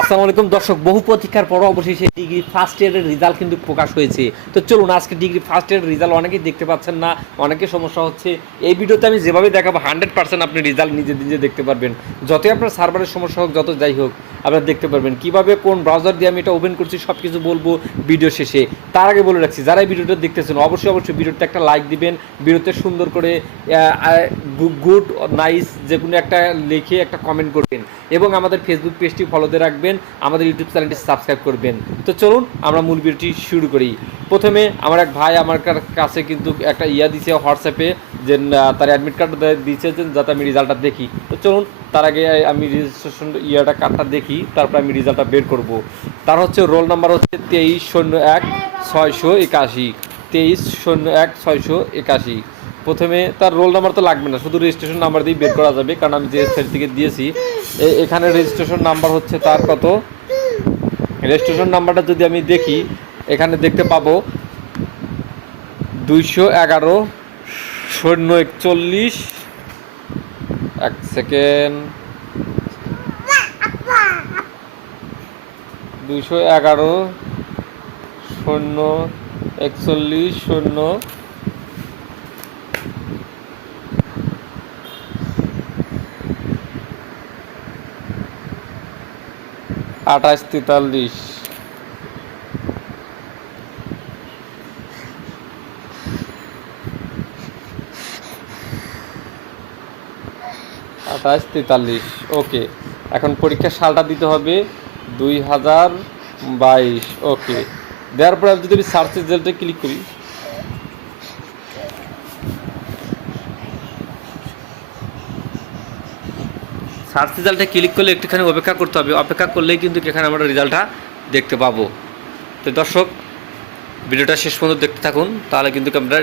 আসসালামু আলাইকুম, দর্শক, বহু প্রতীক্ষার পর অবশেষে ডিগ্রি ফার্স্ট ইয়ারের রেজাল্ট কিন্তু প্রকাশ হয়েছে। তো চলুন, আজকে ডিগ্রি ফার্স্ট ইয়ারের রেজাল্ট অনেকেই দেখতে পাচ্ছেন না, অনেকে সমস্যা হচ্ছে। এই ভিডিওতে আমি যেভাবে দেখাবো হান্ড্রেড পার্সেন্ট আপনি রেজাল্ট নিজে নিজে দেখতে পারবেন। যতই আপনার সার্ভারের সমস্যা হোক, যত যাই হোক আপনারা দেখতে পারবেন কীভাবে কোন ব্রাউজার দিয়ে আমি এটা ওপেন করছি সব কিছু বলব ভিডিও শেষে। তার আগে বলে রাখছি, যারা ভিডিওটা দেখতেছেন, অবশ্যই অবশ্যই ভিডিওতে একটা লাইক দিবেন, ভিডিওতে সুন্দর করে গুড নাইস যে কোনো একটা লিখে একটা কমেন্ট করবেন। এবং আমাদের ফেসবুক পেজটি ফলোতে রাখবেন, আমাদের ইউটিউব চ্যানেলটি সাবস্ক্রাইব করবেন। তো চলুন, আমরা মূল ভিডিওটি শুরু করি। প্রথমে আমার এক ভাই আমার কাছে কিন্তু একটা ইয়া দিছে হোয়াটসঅ্যাপে যে তার অ্যাডমিট কার্ড দিয়েছে যে, যাতে আমি রেজাল্টটা দেখি। তো চলুন, তার আগে আমি রেজিস্ট্রেশন ইয়াটা কার্ডটা দেখি, তারপর আমি রেজাল্টটা বের করব। তার হচ্ছে রোল নাম্বার হচ্ছে তেইশ শূন্য এক ছয়শো একাশি। তেইশ শূন্য এক ছয়শো একাশি। প্রথমে তার রোল নাম্বার তো লাগবে না, শুধু রেজিস্ট্রেশন নাম্বার দিয়ে বের করা যাবে, কারণ আমি যে সার্টিফিকেট দিয়েছি এখানে রেজিস্ট্রেশন নাম্বার হচ্ছে তার কত? রেজিস্ট্রেশন নাম্বারটা যদি আমি দেখি, এখানে দেখতে পাবো, দুইশো এগারো শূন্য একচল্লিশ। এক সেকেন্ড। দুশো এগারো। শূন্য একচল্লিশ শূন্য। আঠাশ তেতাল্লিশ। আঠাশ তেতাল্লিশ, ওকে। এখন পরীক্ষার সালটা দিতে হবে দুই হাজার বাইশ, ওকে। দেওয়ার পরে যদি আমি সার্চ রেজাল্টে ক্লিক করি। সার্চ রেজাল্টে ক্লিক করলে একটুখানি অপেক্ষা করতে হবে। অপেক্ষা করলেই কিন্তু এখানে আমরা রেজাল্টটা দেখতে পাবো। তো দর্শক, ভিডিওটা শেষ পর্যন্ত দেখতে থাকুন, তাহলে কিন্তু আমরা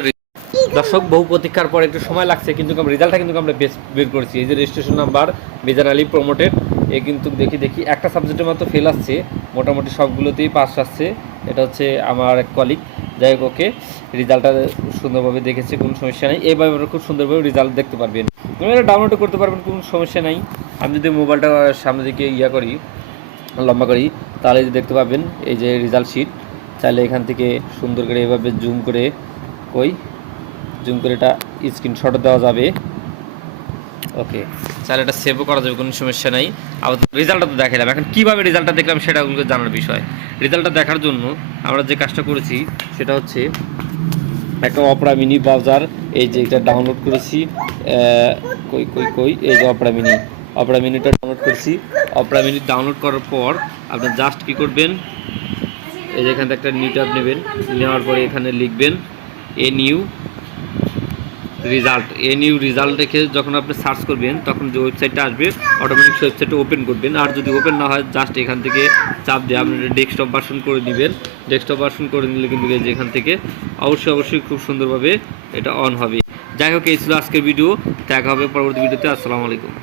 দর্শক, বহু প্রতীক্ষার পর একটু সময় লাগছে, কিন্তু আমরা রেজাল্টটা কিন্তু আমরা বেশ বের করেছি। এই যে registration number Mizan Ali promoted এ কিন্তু দেখি দেখি, একটা সাবজেক্টের মাত্র ফেল আসছে। মোটামুটি সবগুলোতেই পাস আসছে। এটা হচ্ছে আমার এক কলিগ যাই হোক, ওকে রেজাল্টটা সুন্দরভাবে দেখেছে, কোনো সমস্যা নেই। এইভাবে আপনারা খুব সুন্দরভাবে রেজাল্ট দেখতে পারবেন। আপনারা ডাউনলোড করতে পারবেন, কোনো সমস্যা নাই। আমি যদি মোবাইলটা সামনে দিকে ইয়া করি, লম্বা করি, তাহলে যে দেখতে পাবেন, এই যে রেজাল্ট শিট চাইলে এখান থেকে সুন্দর করে এভাবে জুম করে কই জুম করে এটা স্ক্রিনশট দেওয়া যাবে। ওকে তাহলে এটা সেভও করা যাবে, কোনো সমস্যা নাই। আবার রেজাল্টটা তো দেখালাম এখন কীভাবে রেজাল্টটা দেখলাম সেটা আপনাকে জানার বিষয়। রেজাল্টটা দেখার জন্য আমরা যে কাজটা করেছি, সেটা হচ্ছে একটা অপরা মিনি ব্রাউজার এই যে এটা ডাউনলোড করেছি কই কই কই, এই যে অপরা মিনি অপরা মিনিটা ডাউনলোড করেছি। অপরা মিনি ডাউনলোড করার পর আপনি জাস্ট কি করবেন, এই যে এখান থেকে একটা নিট আপ নেবেন। নেওয়ার পরে এখানে লিখবেন a new result a new result রেখে যখন আপনি সার্চ করবেন, তখন যে ওয়েবসাইটটা আসবে অটোমেটিক ওয়েবসাইটটা ওপেন করবেন। আর যদি ওপেন না হয় জাস্ট এখান থেকে চাপ দিয়ে আপনি ডেস্কটপ ভার্সন করে দিবেন। ডেস্কটপ ভার্সন করে নিলে কিন্তু যে এখান থেকে অবশ্যই অবশ্যই খুব সুন্দরভাবে এটা অন হবে। যাই হোক, এই ছিল আজকের ভিডিও দেখা হবে পরবর্তী ভিডিওতে আসসালামু আলাইকুম।